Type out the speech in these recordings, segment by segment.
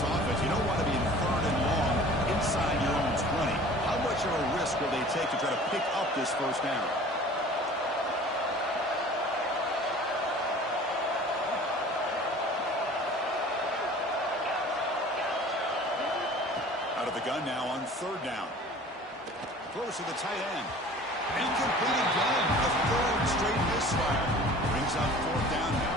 this offense, you don't want to be in third and long inside your own 20. How much of a risk will they take to try to pick up this first down? Out of the gun now on third down. Throws to the tight end. Incomplete again. A third straight misfire. Brings up fourth down now.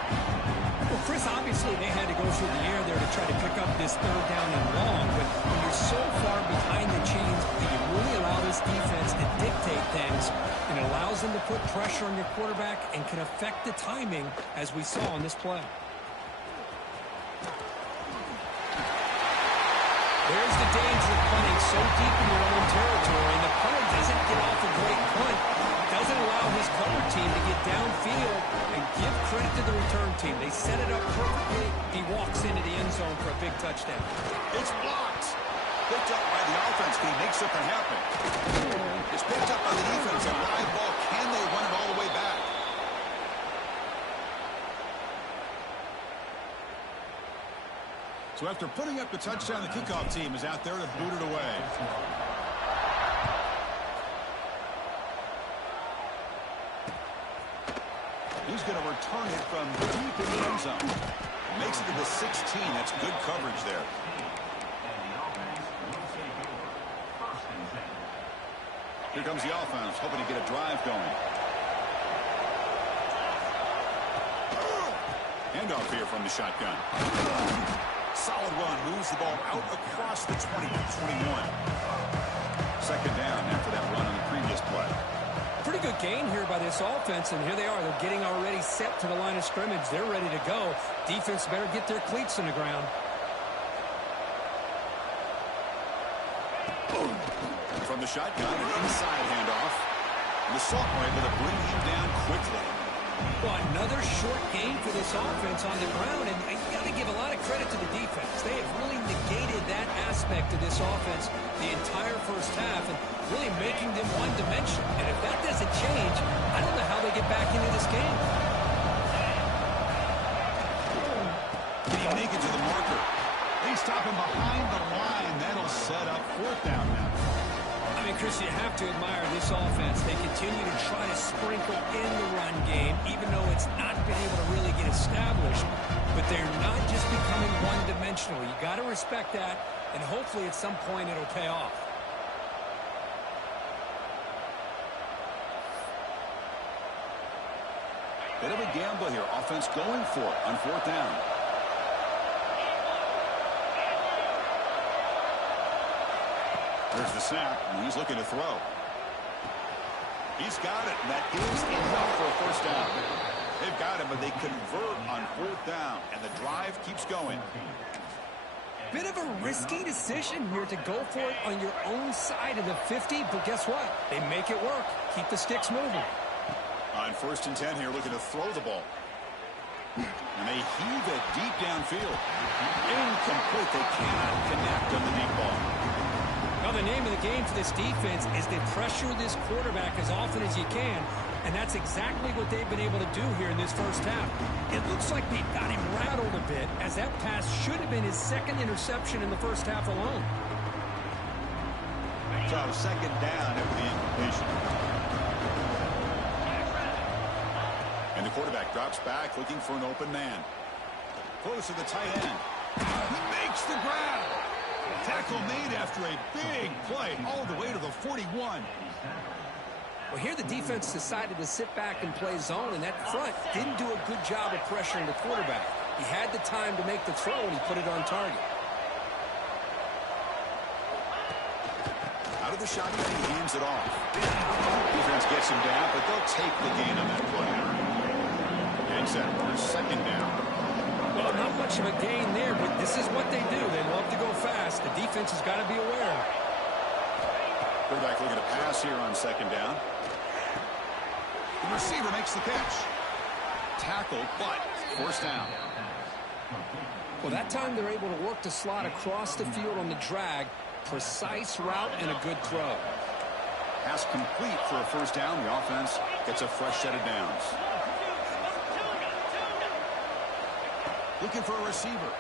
Well, Chris, obviously they had to go through the air there to try to pick up this third down and long, but when you're so far behind the chains, you can really allow this defense to dictate things, and it allows them to put pressure on your quarterback and can affect the timing, as we saw on this play. There's the danger of punting so deep in your own territory, and the punter doesn't get off a great punt. Doesn't allow his cover team to get downfield and give credit to the return team. They set it up perfectly. He walks into the end zone for a big touchdown. It's blocked. Picked up by the offense. Can he make something happen? It's picked up by the defense. A live ball. Can they run it all the way back? So after putting up the touchdown, the kickoff team is out there to boot it away. He's going to return it from deep in the end zone. Makes it to the 16. That's good coverage there. Here comes the offense, hoping to get a drive going. Handoff here from the shotgun. Solid run. Moves the ball out across the 20 to 21. Second down after that run on the previous play. Pretty good gain here by this offense, and here they are. They're getting already set to the line of scrimmage. They're ready to go. Defense better get their cleats in the ground. Boom. From the shotgun, an inside handoff. And the Salt were able to bring him down quickly. Well, another short game for this offense on the ground, and you got to give a lot of credit to the defense. They have really negated that aspect of this offense the entire first half and really making them one-dimensional. And if that doesn't change, I don't know how they get back into this game. Can he make it to the marker? They stop him behind the line. That'll set up fourth down now. I mean, Chris, you have to admire this offense. They continue to try to sprinkle in the run game, even though it's not been able to really get established. But they're not just becoming one-dimensional. You got to respect that, and hopefully at some point it'll pay off. Bit of a gamble here. Offense going for it on fourth down. There's the snap, and he's looking to throw. He's got it, and that is enough for a first down. They've got him, but they convert on fourth down, and the drive keeps going. Bit of a risky decision here to go for it on your own side of the 50, but guess what? They make it work. Keep the sticks moving. On first and 10 here, looking to throw the ball. And they heave it deep downfield. Incomplete. They cannot connect on the deep ball. Now, the name of the game for this defense is to pressure this quarterback as often as you can, and that's exactly what they've been able to do here in this first half. It looks like they've got him rattled a bit, as that pass should have been his second interception in the first half alone. So, second down after the incompletion. And the quarterback drops back, looking for an open man. Close to the tight end. He makes the grab. Tackle made after a big play all the way to the 41. Well, here the defense decided to sit back and play zone, and that front didn't do a good job of pressuring the quarterback. He had the time to make the throw, and he put it on target. Out of the shotgun, he hands it off. Defense gets him down, but they'll take the gain on that play. Gang set for second down. Well, not much of a gain there, but this is what they do. They love to go fast. The defense has got to be aware. Quarterback looking to pass here on second down. The receiver makes the catch. Tackle, but first down. Well, that time they're able to work the slot across the field on the drag. Precise route and a good throw. Pass complete for a first down. The offense gets a fresh set of downs. Looking for a receiver.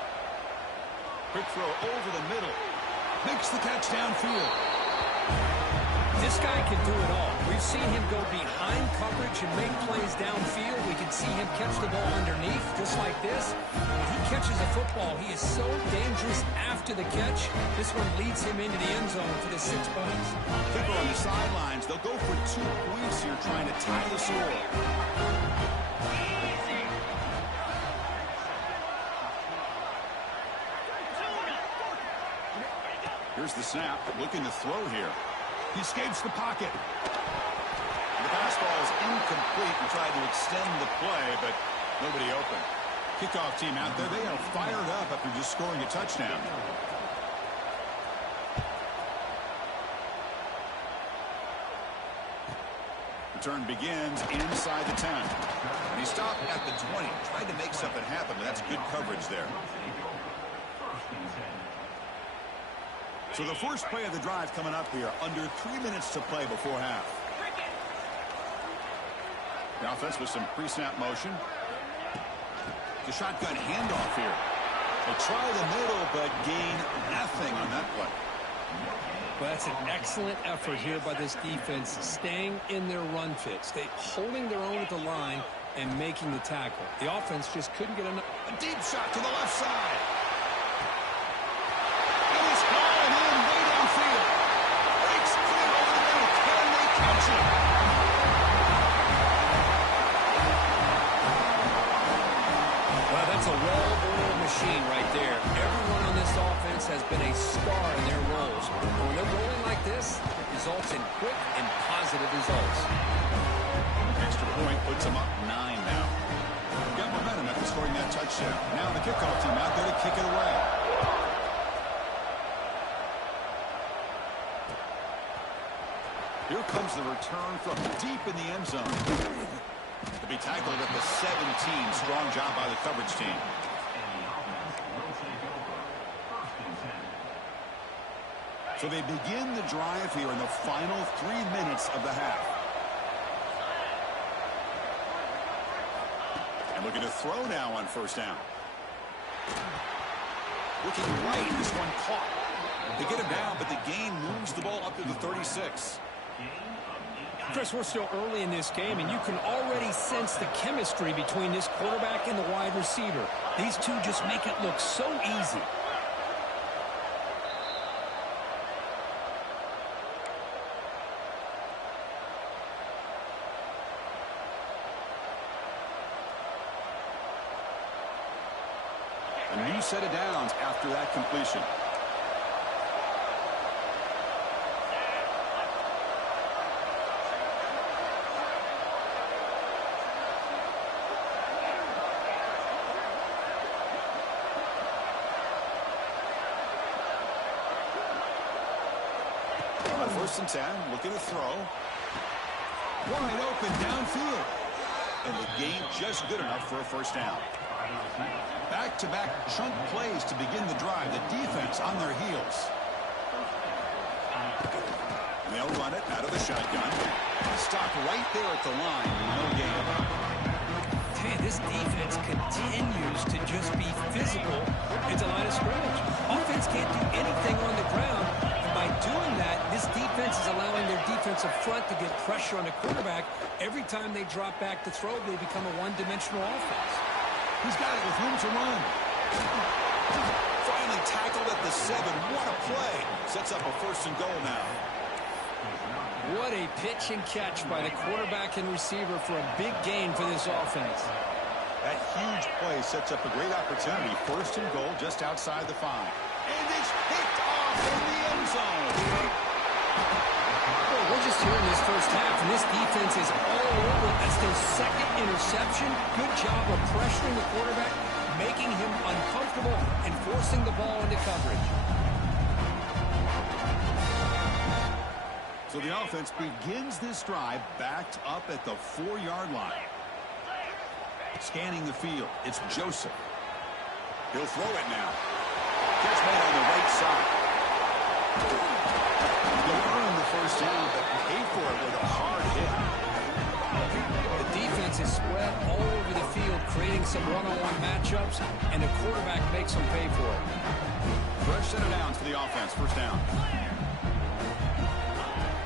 Quick throw over the middle. Makes the catch downfield. This guy can do it all. We've seen him go behind coverage and make plays downfield. We can see him catch the ball underneath, just like this. When he catches a football, he is so dangerous after the catch. This one leads him into the end zone for the 6 points. Kicker on the sidelines. They'll go for 2 points here, trying to tie the score. Here's the snap, looking to throw here. He escapes the pocket. The pass ball is incomplete. He tried to extend the play, but nobody open. Kickoff team out there. They are fired up after just scoring a touchdown. Return begins inside the 10. He stopped at the 20. Tried to make something happen, but that's good coverage there. So the first play of the drive coming up here. Under 3 minutes to play before half. The offense with some pre-snap motion. The shotgun handoff here. They try the middle, but gain nothing on that play. Well, that's an excellent effort here by this defense, staying in their run fit, holding their own at the line and making the tackle. The offense just couldn't get enough. A deep shot to the left side. And he's calling in way downfield. Breaks clear over the middle. Can they catch him? Well, that's a well-oiled machine right there. Everyone on this offense has been a star in their roles. And when they're rolling like this, it results in quick and positive results. Extra point puts them up 9 now. Got momentum after scoring that touchdown. Now the kickoff team out there to kick it away. Here comes the return from deep in the end zone. To be tackled at the 17. Strong job by the coverage team. So they begin the drive here in the final 3 minutes of the half. And looking to throw now on first down. Looking right, this one caught. They get him down, but the gain moves the ball up to the 36. Chris, we're still early in this game, and you can already sense the chemistry between this quarterback and the wide receiver. These two just make it look so easy. A new set of downs after that completion. First and 10, looking to throw. Wide open downfield. And the gain just good enough for a first down. Back-to-back chunk plays to begin the drive. The defense on their heels. And they'll run it out of the shotgun. Stop right there at the line. No gain. Man, this defense continues to just be physical at the line of scrimmage. Offense can't do anything on the ground. And by doing that, this defense is allowing their defensive front to get pressure on the quarterback. Every time they drop back to throw, they become a one-dimensional offense. He's got it with room to run. Finally tackled at the 7. What a play. Sets up a first and goal now. What a pitch and catch by the quarterback and receiver for a big gain for this offense. That huge play sets up a great opportunity. First and goal just outside the 5. And it's picked off in the end zone. Well, we're just here in this first half, and this defense is all over. That's their second interception. Good job of pressuring the quarterback, making him uncomfortable, and forcing the ball into coverage. So the offense begins this drive backed up at the 4-yard line. Scanning the field, it's Joseph. He'll throw it now. Catch made on the right side. They'll earn the first down, but pay for it with a hard hit. The defense is spread all over the field, creating some one-on-one matchups, and the quarterback makes them pay for it. Fresh set of downs for the offense. First down.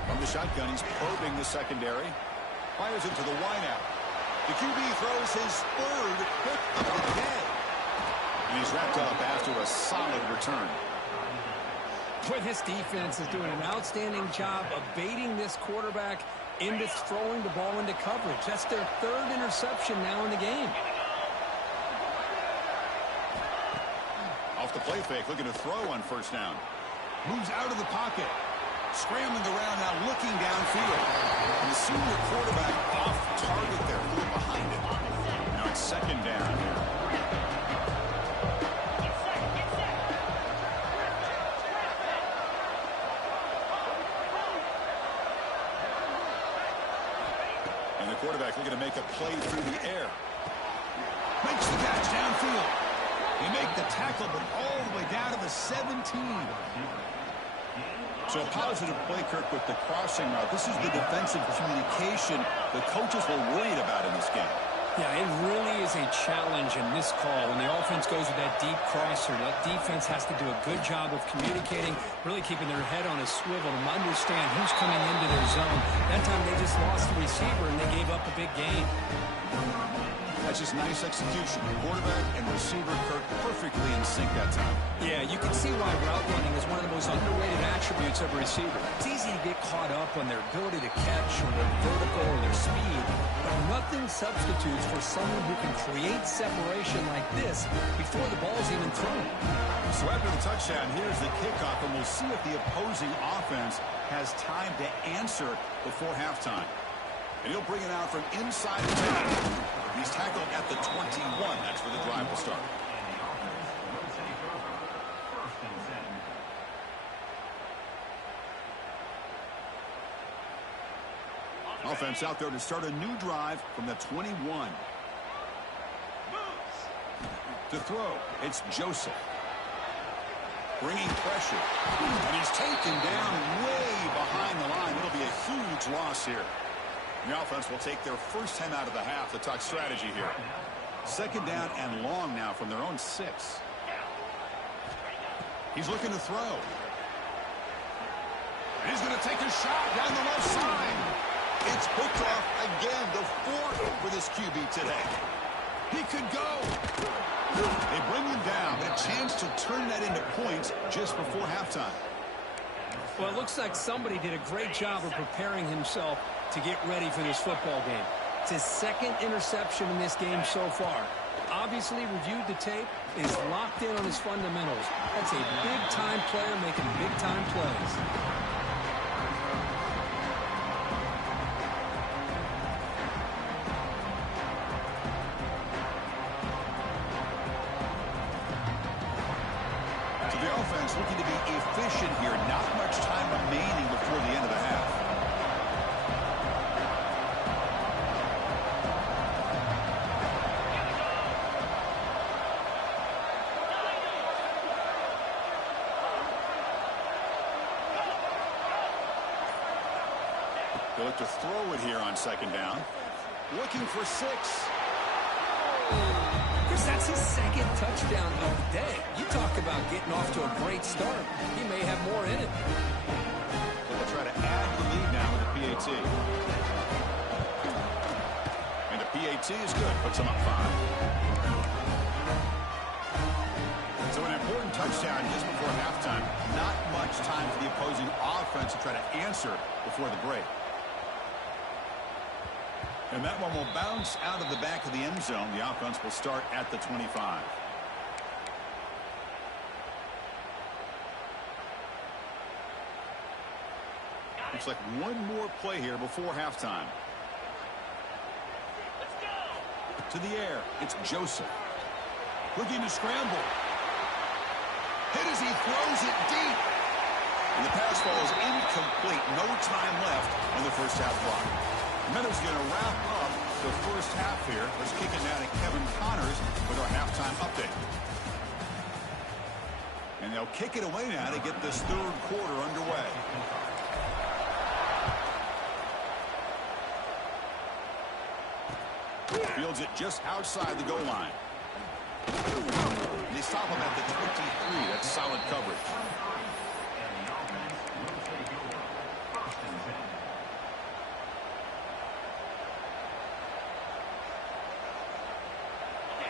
From the shotgun, he's probing the secondary. Fires into the wideout. The QB throws his third pick of the day. And he's wrapped up after a solid return. Boy, this defense is doing an outstanding job of baiting this quarterback into throwing the ball into coverage. That's their third interception now in the game. Off the play fake, looking to throw on first down. Moves out of the pocket. Scrambling around now, looking downfield. And the senior quarterback off target there, a little behind him. Now it's second down here. And the quarterback looking to make a play through the air. Makes the catch downfield. He make the tackle, but all the way down to the 17. So a positive play, Kirk, with the crossing route. This is the defensive communication the coaches were worried about in this game. Yeah, it really is a challenge in this call. When the offense goes with that deep crosser, that defense has to do a good job of communicating, really keeping their head on a swivel to understand who's coming into their zone. That time they just lost the receiver and they gave up a big gain. That's just nice execution. Quarterback and receiver, Kirk, perfectly in sync that time. Yeah, you can see why route running is one of the most underrated attributes of a receiver. It's easy to get caught up on their ability to catch or their vertical or their speed, but nothing substitutes for someone who can create separation like this before the ball's even thrown. So after the touchdown, here's the kickoff, and we'll see if the opposing offense has time to answer before halftime. And he'll bring it out from inside the 10. He's tackled at the 21. That's where the drive will start. Offense out there to start a new drive from the 21. To throw, it's Joseph. Bringing pressure. And he's taken down way behind the line. It'll be a huge loss here. The offense will take their first 10 out of the half to talk strategy here. Second down and long now from their own 6. He's looking to throw. And he's going to take a shot down the left side. It's picked off again, the 4th for this QB today. He could go. They bring him down. A chance to turn that into points just before halftime. Well, it looks like somebody did a great job of preparing himself to get ready for this football game. It's his second interception in this game so far. Obviously reviewed the tape, is locked in on his fundamentals. That's a big-time player making big-time plays. So the offense looking to be efficient here. Not much time remaining before the end of the half. They look to throw it here on second down. Looking for 6. Chris, that's his second touchdown of the day. You talk about getting off to a great start. He may have more in it. They'll try to add the lead now with the PAT. And the PAT is good. Puts them up 5. So an important touchdown just before halftime. Not much time for the opposing offense to try to answer before the break. And that one will bounce out of the back of the end zone. The offense will start at the 25. Looks like one more play here before halftime. To the air, it's Joseph. Looking to scramble. Hit as he throws it deep. And the pass ball is incomplete. No time left on the first half clock. Meadows going to wrap up the first half here. Let's kick it down to Kevin Connors with our halftime update. And they'll kick it away now to get this third quarter underway. Fields it just outside the goal line. They stop him at the 23. That's solid coverage.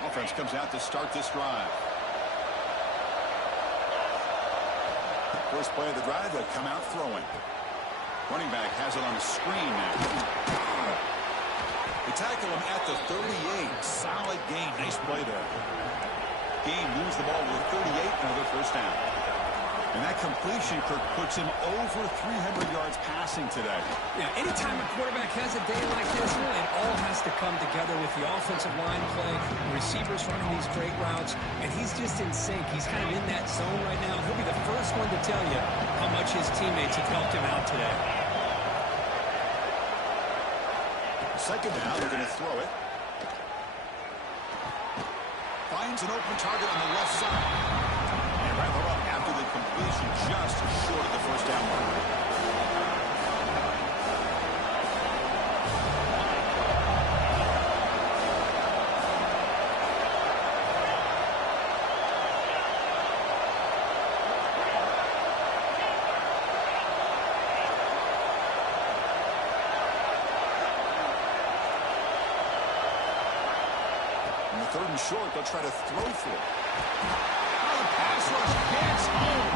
Offense comes out to start this drive. First play of the drive, they'll come out throwing. Running back has it on a screen now. They tackle him at the 38. Solid gain. Nice play there. Gain moves the ball to the 38. Another first down. And that completion, Kirk, puts him over 300 yards passing today. Yeah, anytime a quarterback has a day like this, really, it all has to come together with the offensive line play, the receivers running these great routes, and he's just in sync. He's kind of in that zone right now. He'll be the first one to tell you how much his teammates have helped him out today. Second down, they're going to throw it. Finds an open target on the left side. And wrap it up after the completion, just short of the first down mark. Third and short, they'll try to throw for it. Oh, the pass rush gets home.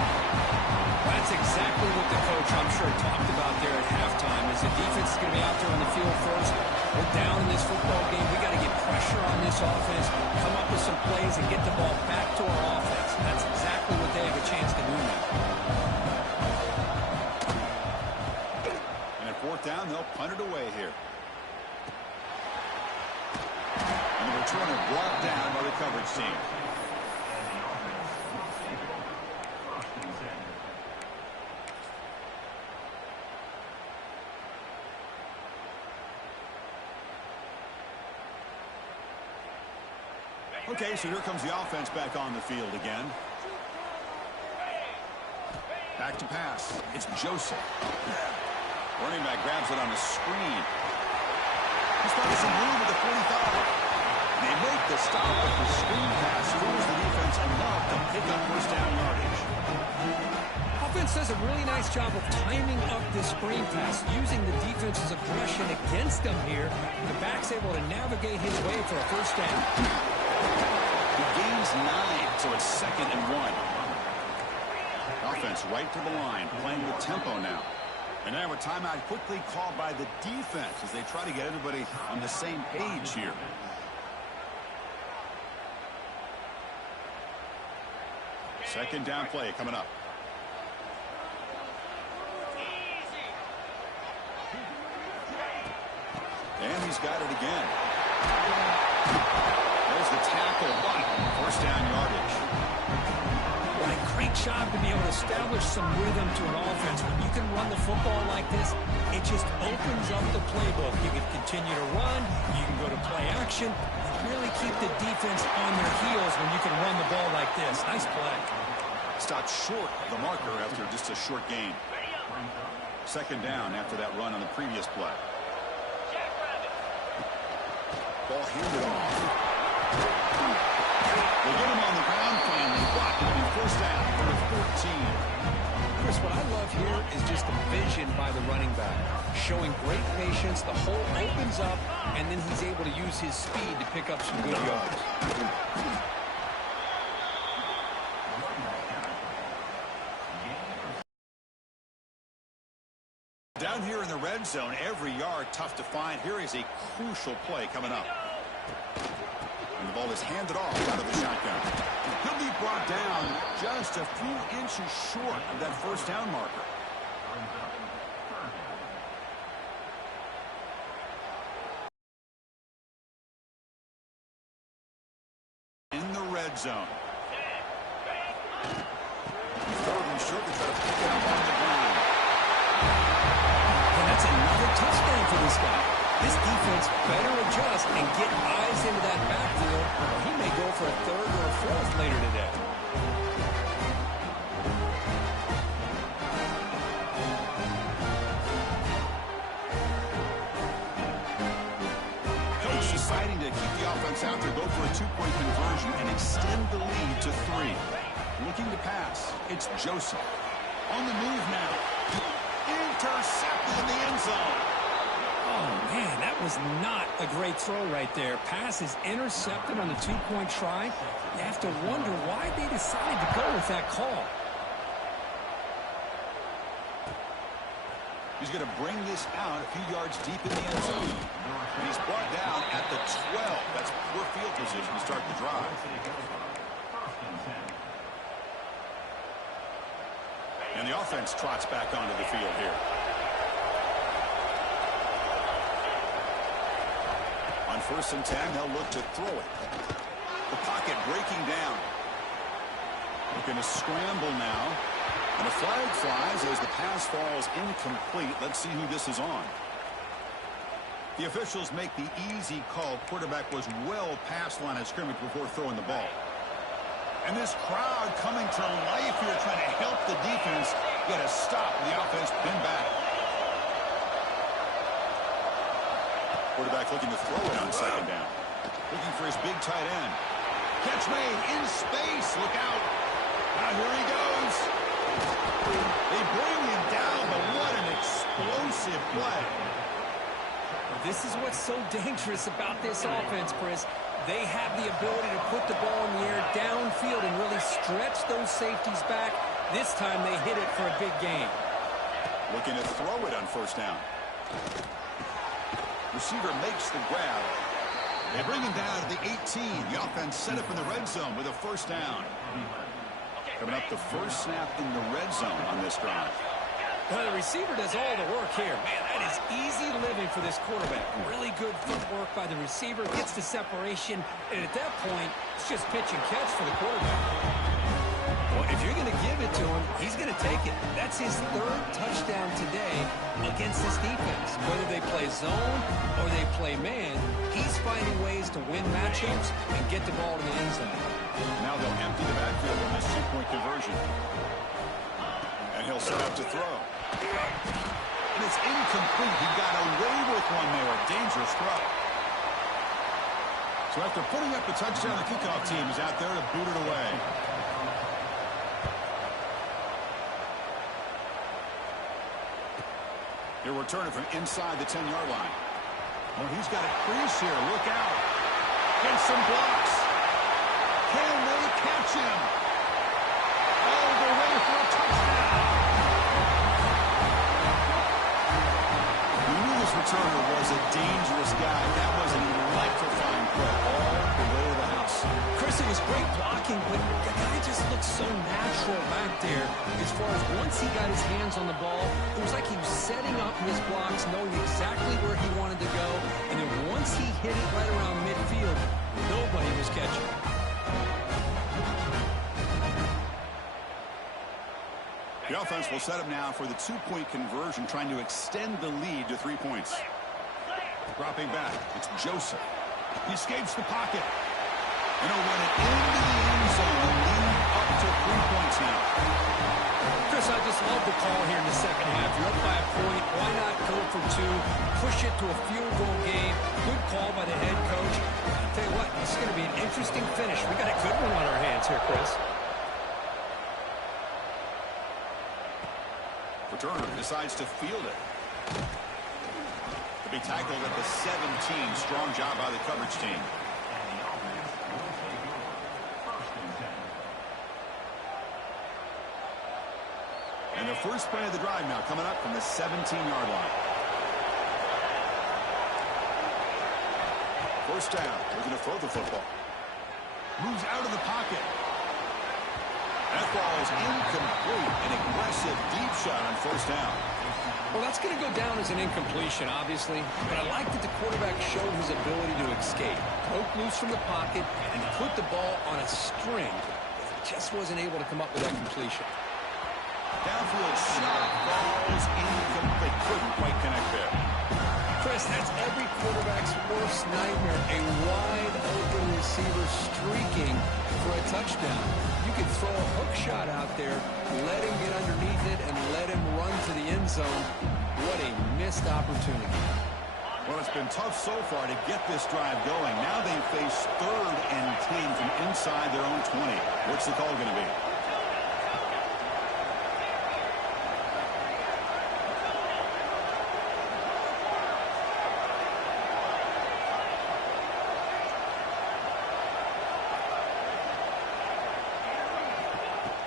That's exactly what the coach, I'm sure, talked about there at halftime, is the defense is going to be out there on the field first. We're down in this football game. We got to get pressure on this offense, come up with some plays, and get the ball back to our offense. That's exactly what they have a chance to do now. And at fourth down, they'll punt it away here. And the returner brought down by the coverage team. Okay, so here comes the offense back on the field again. Back to pass. It's Joseph. Running back grabs it on a screen. He's finding some room at the 45. They make the stop, but the screen pass fools the defense enough to pick up first down yardage. Offense does a really nice job of timing up this screen pass, using the defense's aggression against them here. The back's able to navigate his way for a first down. He gains 9, so it's 2nd and 1. Offense right to the line, playing with tempo now. And now a timeout quickly called by the defense as they try to get everybody on the same page here. Second down play coming up. And he's got it again. There's the tackle, but first down yardage. What a great job to be able to establish some rhythm to an offense. When you can run the football like this, it just opens up the playbook. You can continue to run, you can go to play action, and really keep the defense on their heels when you can run the ball like this. Nice play. Stopped short of the marker after just a short gain. Second down after that run on the previous play. Ball handed off. They get him on the ground finally, but it'll be first down for the 14. Chris, what I love here is just the vision by the running back. Showing great patience, the hole opens up, and then he's able to use his speed to pick up some good yards. Down here in the red zone, every yard tough to find. Here is a crucial play coming up. And the ball is handed off out of the shotgun. He'll be brought down just a few inches short of that first down marker. In the red zone. Third and short to try to pick it up on the ground. And that's another touchdown for this guy. This defense better adjust and get eyes into that backfield, or he may go for a third or a fourth later today. Coach deciding offense out there go for a two-point conversion and extend the lead to 3. Looking to pass. It's Joseph. On the move now. Intercepted in the end zone. Oh, man, that was not a great throw right there. Pass is intercepted on the two-point try. You have to wonder why they decided to go with that call. He's going to bring this out a few yards deep in the end zone. And he's brought down at the 12. That's poor field position to start the drive. And the offense trots back onto the field here. On 1st and 10, they'll look to throw it. The pocket breaking down. Looking to scramble now. And a flag flies as the pass falls incomplete. Let's see who this is on. The officials make the easy call. Quarterback was well past line of scrimmage before throwing the ball. And this crowd coming to life here trying to help the defense get a stop. The offense pinned back. Quarterback looking to throw it on 2nd down. Looking for his big tight end. Catch made in space. Look out. Now here he goes. They bring him down, but what an explosive play. This is what's so dangerous about this offense, Chris. They have the ability to put the ball in the air downfield and really stretch those safeties back. This time they hit it for a big gain. Looking to throw it on 1st down. Receiver makes the grab. They bring him down to the 18. The offense set up in the red zone with a 1st down. Coming up the first snap in the red zone on this drive. Well, the receiver does all the work here. Man, that is easy living for this quarterback. Really good footwork by the receiver. Gets the separation. And at that point, it's just pitch and catch for the quarterback. Well, if you're going to give it to him, he's going to take it. That's his 3rd touchdown today against this defense. Whether they play zone or they play man, he's finding ways to win matchups and get the ball to the end zone. Now they'll empty the backfield on this two-point conversion. And he'll set up to throw. And it's incomplete. He got away with one there. A dangerous throw. So after putting up a touchdown, the kickoff team is out there to boot it away. He'll return it from inside the 10-yard line. Oh, he's got a crease here. Look out. Gets some blocks. Can they catch him? All the way for a touchdown. We knew this returner was a dangerous guy. That was an electrifying play all the way to the house. Chris, it was great blocking, but the guy just looked so natural back there. As far as once he got his hands on the ball, it was like he was setting up his blocks, knowing exactly where he wanted to go. And then once he hit it right around midfield, nobody was catching. The offense will set up now for the two-point conversion, trying to extend the lead to 3 points. Dropping back, it's Joseph. He escapes the pocket. And he'll run it into the end zone and lead up to 3 points now. Chris, I just love the call here in the second half. You're up by a point. Why not go for 2? Push it to a field goal game. Good call by the head coach. I'll tell you what, this is going to be an interesting finish. We got a good one on our hands here, Chris. Returner decides to field it. To be tackled at the 17. Strong job by the coverage team. And the first play of the drive now coming up from the 17-yard line. First down. Looking to throw the football. Moves out of the pocket. That ball is incomplete. An aggressive deep shot on first down. Well, that's going to go down as an incompletion, obviously. But I like that the quarterback showed his ability to escape. Broke loose from the pocket and put the ball on a string. But he just wasn't able to come up with that completion. Downfield shot falls incomplete. Couldn't quite connect there. Chris, that's every quarterback's worst nightmare. A wide open receiver streaking for a touchdown. You could throw a hook shot out there, let him get underneath it, and let him run to the end zone. What a missed opportunity. Well, it's been tough so far to get this drive going. Now they face 3rd and 10 from inside their own 20. What's the call going to be?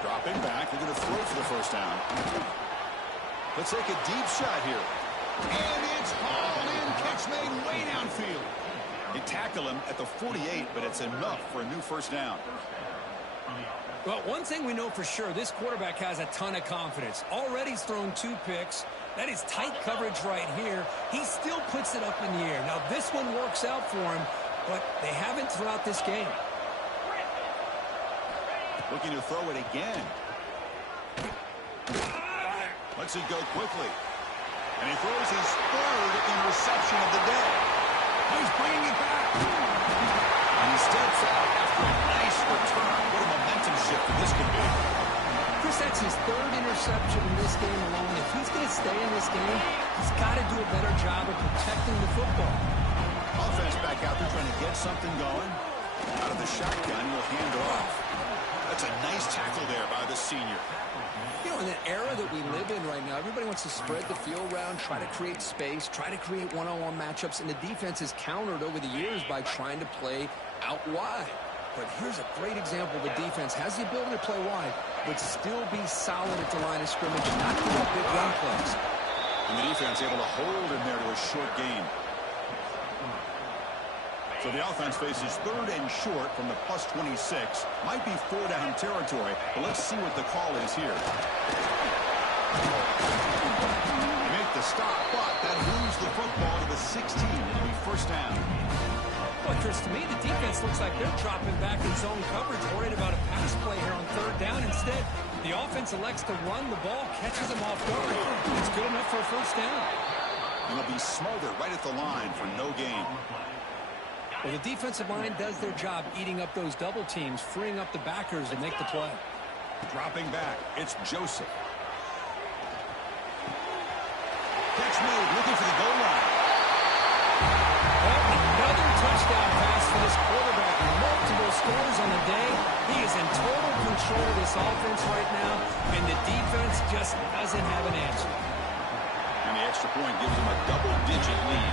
Dropping back, they're going to throw for the first down. Let's take a deep shot here. And it's hauled in. Catch made way downfield. They tackle him at the 48, but it's enough for a new first down. Well, one thing we know for sure, this quarterback has a ton of confidence. Already he's thrown 2 picks. That is tight coverage right here. He still puts it up in the air. Now, this one works out for him, but they haven't throughout this game. Looking to throw it again. Lets it go quickly. And he throws his 3rd interception of the day. He's bringing it back. And he steps out after a nice return. What a momentum shift this could be. Chris, that's his 3rd interception in this game alone. If he's going to stay in this game, he's got to do a better job of protecting the football. Offense back out there trying to get something going. Out of the shotgun, he'll hand it off. That's a nice tackle there by the senior. You know, in the era that we live in right now, everybody wants to spread the field around, try to create space, try to create one-on-one matchups, and the defense is countered over the years by trying to play out wide. But here's a great example of a defense has the ability to play wide, but still be solid at the line of scrimmage and not give up big run plays. And the defense able to hold him there to a short gain. So the offense faces 3rd and short from the plus 26. Might be 4-down territory, but let's see what the call is here. They make the stop, but that moves the football to the 16. It'll be first down. Well, Chris, to me, the defense looks like they're dropping back in zone coverage, worried about a pass play here on 3rd down. Instead, the offense elects to run the ball, catches them off guard. It's good enough for a first down. And they'll be smothered right at the line for no gain. Well, the defensive line does their job eating up those double teams, freeing up the backers to make the play. Dropping back, it's Joseph. Catch made, looking for the goal line. Well, another touchdown pass for this quarterback. Multiple scores on the day. He is in total control of this offense right now, and the defense just doesn't have an answer. And the extra point gives them a double-digit lead.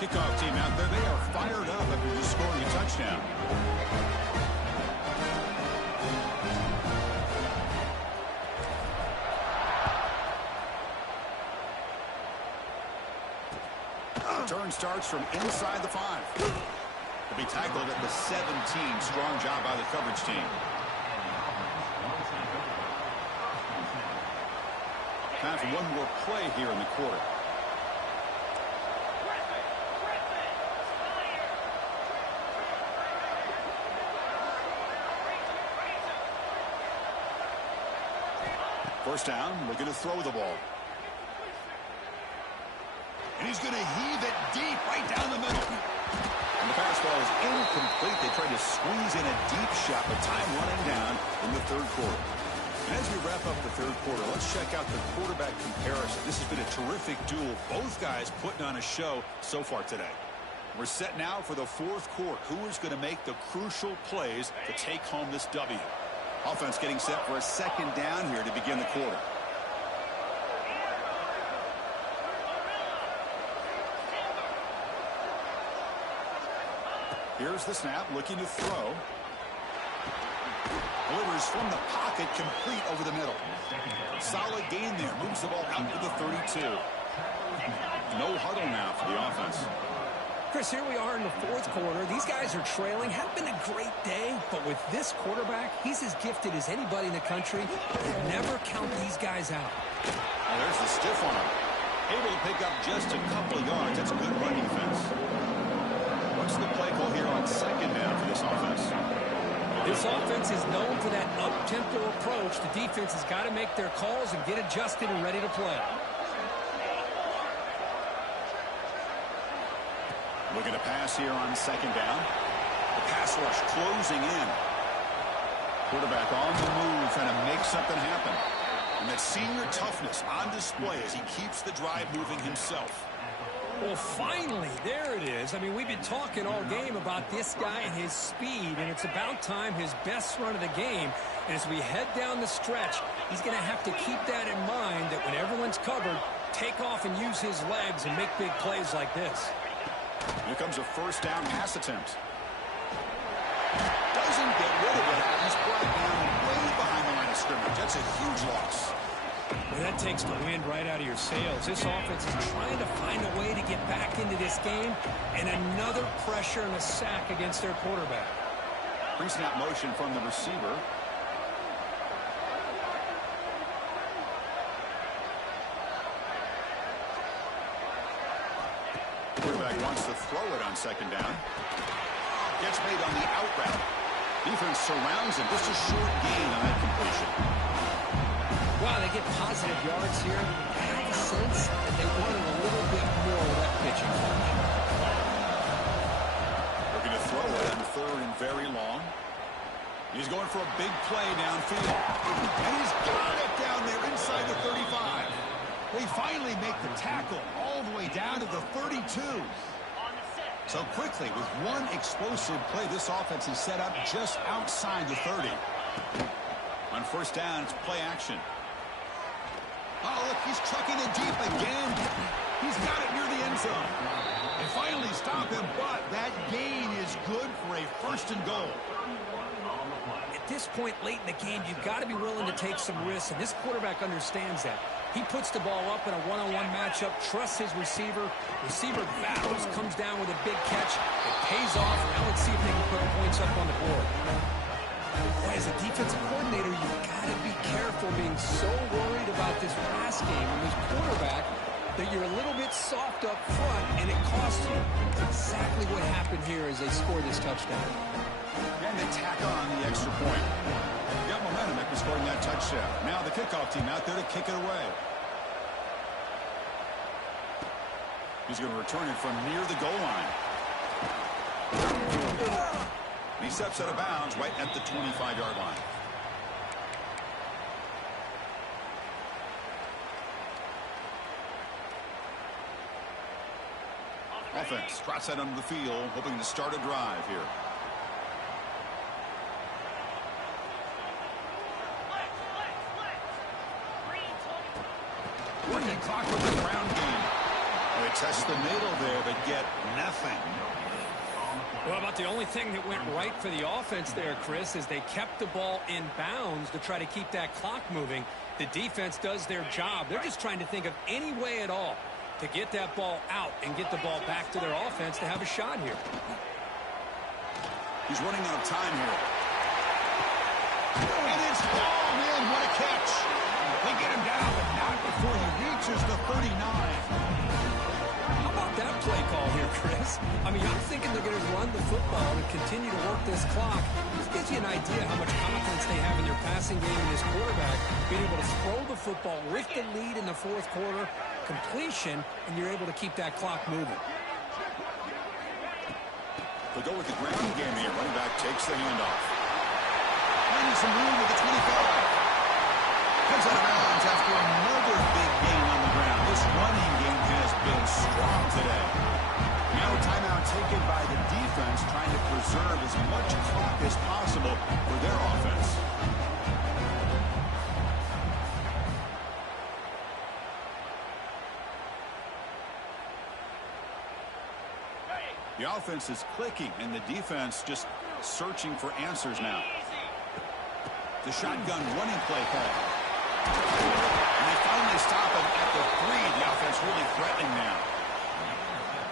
Kickoff team out there, they are fired up after just scoring a touchdown. Turn starts from inside the 5. To be tackled at the 17. Strong job by the coverage team. Time for one more play here in the quarter. First down, looking to throw the ball. And he's going to heave it deep right down the middle. And the pass ball is incomplete. They tried to squeeze in a deep shot, but time running down in the 3rd quarter. And as we wrap up the 3rd quarter, let's check out the quarterback comparison. This has been a terrific duel. Both guys putting on a show so far today. We're set now for the 4th quarter. Who is going to make the crucial plays to take home this W? Offense getting set for a 2nd down here to begin the quarter. Here's the snap, looking to throw. Delivers from the pocket, complete over the middle. Solid gain there, moves the ball out to the 32. No huddle now for the offense. Chris, here we are in the 4th quarter. These guys are trailing. Hadn't been a great day, but with this quarterback, he's as gifted as anybody in the country. You never count these guys out. Well, there's the stiff arm. Able to pick up just a couple of yards. That's a good run defense. What's the play call here on 2nd down for this offense? This offense is known for that up-tempo approach. The defense has got to make their calls and get adjusted and ready to play. Looking to pass here on 2nd down. The pass rush closing in. Quarterback on the move, trying to make something happen. And that senior toughness on display as he keeps the drive moving himself. Well, finally, there it is. I mean, we've been talking all game about this guy and his speed, and it's about time his best run of the game. And as we head down the stretch, he's going to have to keep that in mind, that when everyone's covered, take off and use his legs and make big plays like this. Here comes a first down pass attempt. Doesn't get rid of it. He's brought down way behind the line of scrimmage. That's a huge loss. Well, that takes the wind right out of your sails. This offense is trying to find a way to get back into this game, and another pressure and a sack against their quarterback. Pre-snap motion from the receiver. Quarterback wants to throw it on second down. Gets made on the out route. Defense surrounds him. Just a short gain on that completion. Wow, they get positive yards here. I have a sense that they wanted a little bit more of that pitching coach. Looking to throw it on third and very long. He's going for a big play downfield. And he's got it down there inside the 35. They finally make the tackle all the way down to the 32. So quickly, with one explosive play, this offense is set up just outside the 30. On first down, it's play action. Oh, look, he's trucking it deep again. He's got it near the end zone. They finally stop him, but that gain is good for a first and goal. At this point late in the game, you've got to be willing to take some risks, and this quarterback understands that. He puts the ball up in a one-on-one matchup, trusts his receiver. Receiver battles, comes down with a big catch. It pays off. Now let's see if they can put points up on the board. Boy, as a defensive coordinator, you've got to be careful being so worried about this pass game and this quarterback that you're a little bit soft up front, and it costs you. It's exactly what happened here as they score this touchdown. And they tack on the extra point. Got momentum after scoring that touchdown. Now the kickoff team out there to kick it away. He's going to return it from near the goal line. And he steps out of bounds right at the 25-yard line. Offense trots out onto the field, hoping to start a drive here. Working clock with the ground game. They test the middle there, but get nothing. Well, about the only thing that went right for the offense there, Chris, is they kept the ball in bounds to try to keep that clock moving. The defense does their job. They're just trying to think of any way at all to get that ball out and get the ball back to their offense to have a shot here. He's running out of time here. And it's gone in. What a catch. They get him down, but not before he reaches the 39. How about that play call here, Chris? I mean, I'm thinking they're going to run the football and continue to work this clock. This gives you an idea how much confidence they have in their passing game and this quarterback being able to throw the football with the lead in the fourth quarter, completion, and you're able to keep that clock moving. They go with the ground game here. Running back takes the handoff. Finding some room with the 25. Comes out of bounds after another big gain on the ground. This running game has been strong today. Now timeout taken by the defense, trying to preserve as much clock as possible for their offense. The offense is clicking, and the defense just searching for answers now. The shotgun running play call. And they finally stop him at the 3. The offense really threatening now.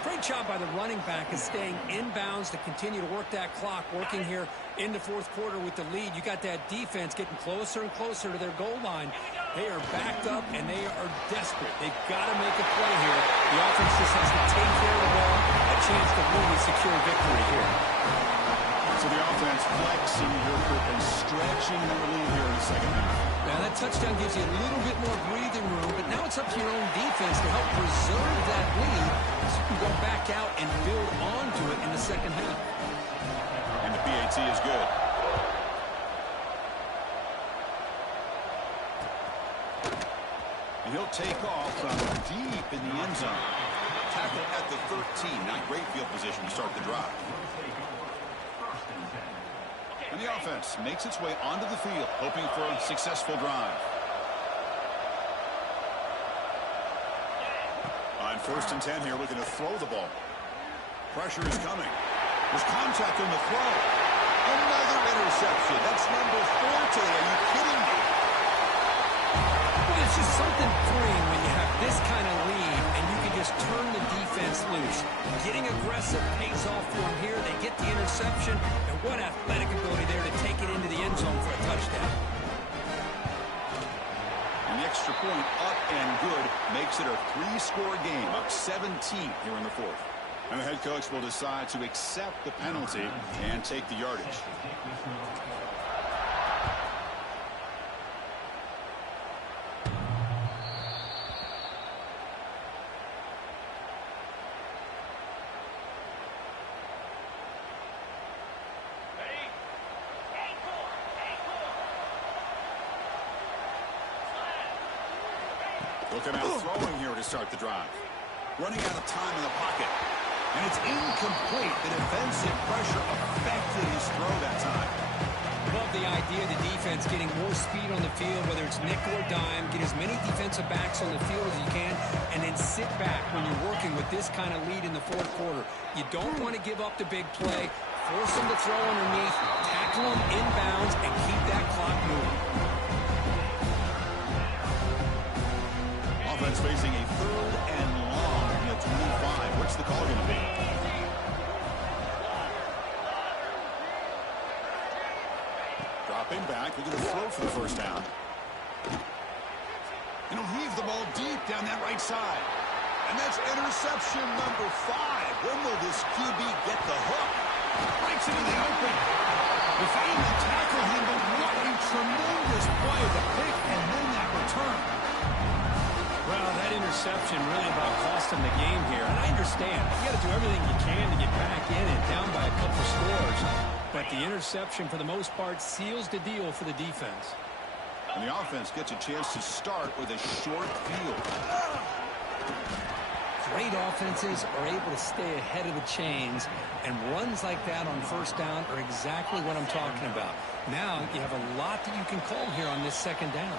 Great job by the running back is staying inbounds to continue to work that clock, working here in the fourth quarter with the lead. You got that defense getting closer and closer to their goal line. They are backed up, and they are desperate. They've got to make a play here. The offense just has to take care of the ball, a chance to really secure victory here. So the offense flexing here and stretching their lead here in the second half. Now that touchdown gives you a little bit more breathing room, but now it's up to your own defense to help preserve that lead so you can go back out and build onto it in the second half. And the PAT is good. he'll take off from deep in the end zone. Tackle at the 13. Not great field position to start the drive. And the offense makes its way onto the field, hoping for a successful drive. On 1st and 10 here, looking to throw the ball. Pressure is coming. There's contact on the throw. Another interception. That's number 4 today. Are you kidding me? Well, it's just something freeing when you have this kind of lead and you can just turn the defense loose. Getting aggressive pays off for them here. They get the interception, and what athletic ability there to take it into the end zone for a touchdown. And the extra point up and good makes it a 3-score game, up 17 here in the 4th. And the head coach will decide to accept the penalty and take the yardage. Looking out throwing here to start the drive. Running out of time in the pocket. And it's incomplete. The defensive pressure affected his throw that time. Love the idea of the defense getting more speed on the field, whether it's nickel or dime. Get as many defensive backs on the field as you can, and then sit back when you're working with this kind of lead in the 4th quarter. You don't want to give up the big play. Force them to throw underneath, tackle them inbounds, and keep that clock moving. Offense facing a 3rd and long from the 25. What's the call going to be? Dropping back. We're going to throw for the 1st down. And he'll heave the ball deep down that right side. And that's interception number 5. When will this QB get the hook? Breaks into the open. They finally tackle him, but what a tremendous play. The pick and then that return. Well, that interception really about cost him the game here. And I understand. You got to do everything you can to get back in and down by a couple scores. But the interception, for the most part, seals the deal for the defense. And the offense gets a chance to start with a short field. Great offenses are able to stay ahead of the chains, and runs like that on 1st down are exactly what I'm talking about. Now you have a lot that you can call here on this 2nd down.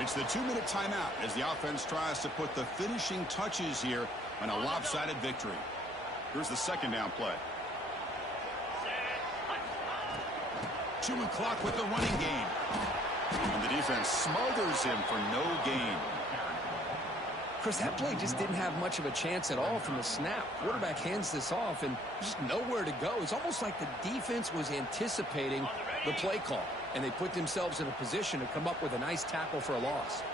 It's the 2-minute timeout as the offense tries to put the finishing touches here on a lopsided victory. Here's the 2nd down play. 2 o'clock with the running game. And the defense smothers him for no gain. Chris, that play just didn't have much of a chance at all from the snap. Quarterback hands this off and just nowhere to go. It's almost like the defense was anticipating the play call, and they put themselves in a position to come up with a nice tackle for a loss.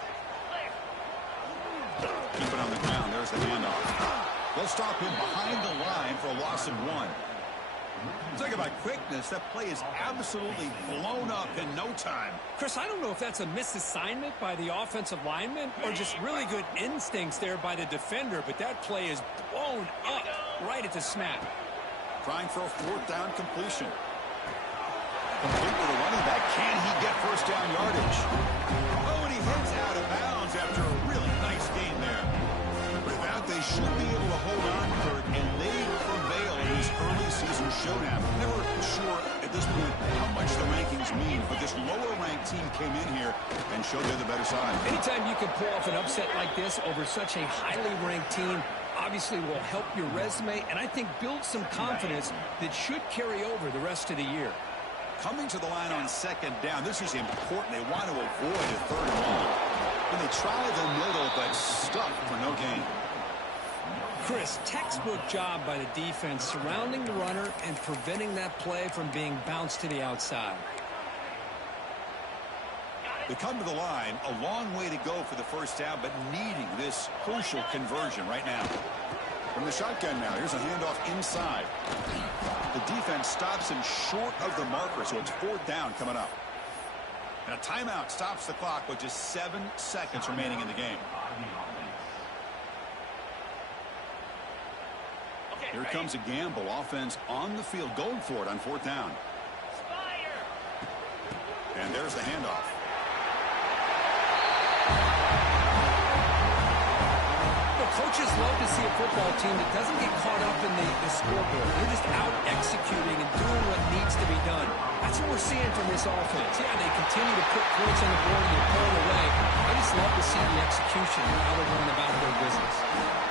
Keep it on the ground. There's the handoff. They'll stop him behind the line for a loss of 1. Talk about quickness. That play is absolutely blown up in no time. Chris, I don't know if that's a misassignment by the offensive lineman or just really good instincts there by the defender, but that play is blown up right at the snap. Trying for a 4th down completion. Complete with a running back. Can he get 1st down yardage? Oh, and he heads out of bounds after a really nice gain there. With that, they should be able to hold on, Kurt, and they prevail in this early season showdown. Never sure at this point how much the rankings mean, but this lower-ranked team came in here and showed they're the better side. Anytime you can pull off an upset like this over such a highly ranked team, obviously will help your resume, and I think build some confidence that should carry over the rest of the year. Coming to the line on 2nd down, this is important. They want to avoid a 3rd and long. And they try the middle, but stuck for no gain. Chris, textbook job by the defense surrounding the runner and preventing that play from being bounced to the outside. They come to the line, a long way to go for the 1st down, but needing this crucial conversion right now. From the shotgun now, here's a handoff inside. The defense stops him short of the marker, so it's 4th down coming up. And a timeout stops the clock with just 7 seconds remaining in the game. Here comes a gamble. Offense on the field, going for it on 4th down. And there's the handoff. coaches love to see a football team that doesn't get caught up in the scoreboard. They're just out executing and doing what needs to be done. That's what we're seeing from this offense. Yeah, they continue to put points on the board and they're pulling away. I just love to see the execution and how they're going about their business.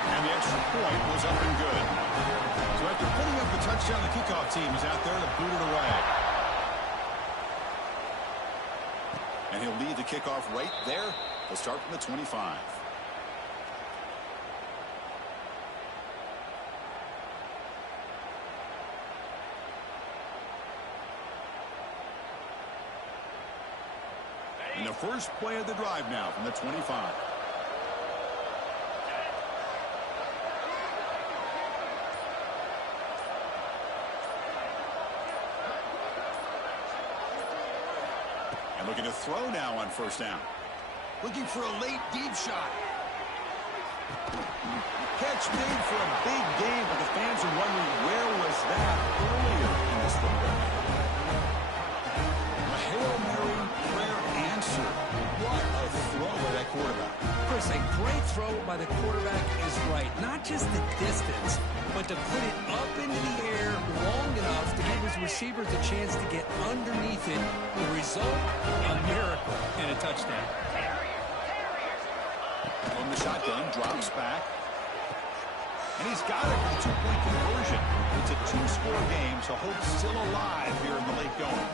And the extra point was up and good. So after putting up the touchdown, the kickoff team is out there to boot it away. And he'll lead the kickoff right there. He'll start from the 25. And the first play of the drive now from the 25. And looking to throw now on first down. Looking for a late deep shot. Catch made for a big game, but the fans are wondering where was that earlier in this football. A Hail Mary prayer answer. What a throw by that quarterback. Chris, a great throw by the quarterback is right. Not just the distance, but to put it up into the air long enough to give his receivers a chance to get underneath it. The result, a miracle and a touchdown. From the shotgun, drops back. And he's got it for the two-point conversion. It's a two-score game, so hope's still alive here in the late going.